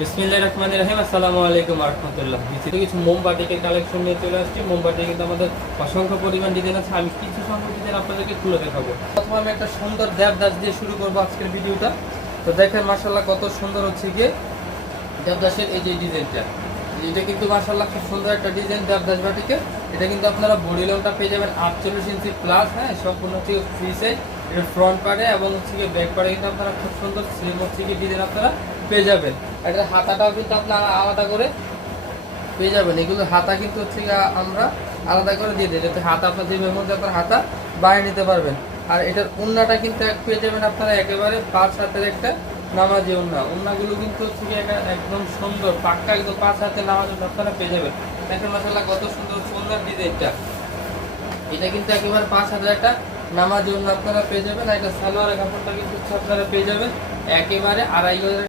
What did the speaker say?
বিসমিল্লাহির রহমানির রহিম। আসসালামু আলাইকুম ওয়া রাহমাতুল্লাহ। কিছু মোমবাতিকের কালেকশন নিয়ে চলে আসছি। মোমবাতি কিন্তু আমাদের অসংখ্য পরিমাণ ডিজাইন আছে। আমি কিছু সংখ্যক ডিজাইন আপনাদেরকে তুলে দেখাবো। প্রথমে আমি একটা সুন্দর দেবদাস দিয়ে শুরু করবো আজকের ভিডিওটা। তো দেখেন মাশাআল্লাহ কত সুন্দর হচ্ছে গিয়ে দেবদাসের এই যে ডিজাইনটা। এটা কিন্তু মাশাআল্লাহ খুব সুন্দর একটা ডিজাইন দেবদাস বাটিকে। এটা কিন্তু আপনারা বডি লংটা পেয়ে যাবেন 48 ইঞ্চি প্লাস, হ্যাঁ, সম্পূর্ণ হচ্ছে ফ্রি সাইজ। এটা ফ্রন্ট পার্টে এবং হচ্ছে গিয়ে ব্যাক পার্টে কিন্তু আপনারা খুব সুন্দর স্লিম হচ্ছে গিয়ে ডিজাইন আপনারা পেয়ে যাবেন। এটা হাতাটাও কিন্তু আপনারা আলাদা করে পেয়ে যাবেন। এগুলো হাতা কিন্তু হচ্ছে আমরা আলাদা করে দিয়ে দিই, যাতে হাতা আপনার যেভাবে মধ্যে আপনার হাতা বানিয়ে নিতে পারবেন। আর এটার উন্নাটা কিন্তু পেয়ে যাবেন আপনারা একেবারে 5 হাতের একটা নামাজি উন্না। উন্নাগুলো কিন্তু হচ্ছে একদম সুন্দর পাক্কা, একদম 5 হাতের নামাজি উন্না আপনারা পেয়ে যাবেন। দেখেন মাশাআল্লাহ কত সুন্দর সুন্দর ডিজাইনটা। এটা কিন্তু একেবারে 5 হাতের একটা নামাজি উন্না আপনারা পেয়ে যাবেন। আর এটা সালোয়ারের কাপড়টা কিন্তু আপনারা পেয়ে যাবেন একেবারে 2.5 গজ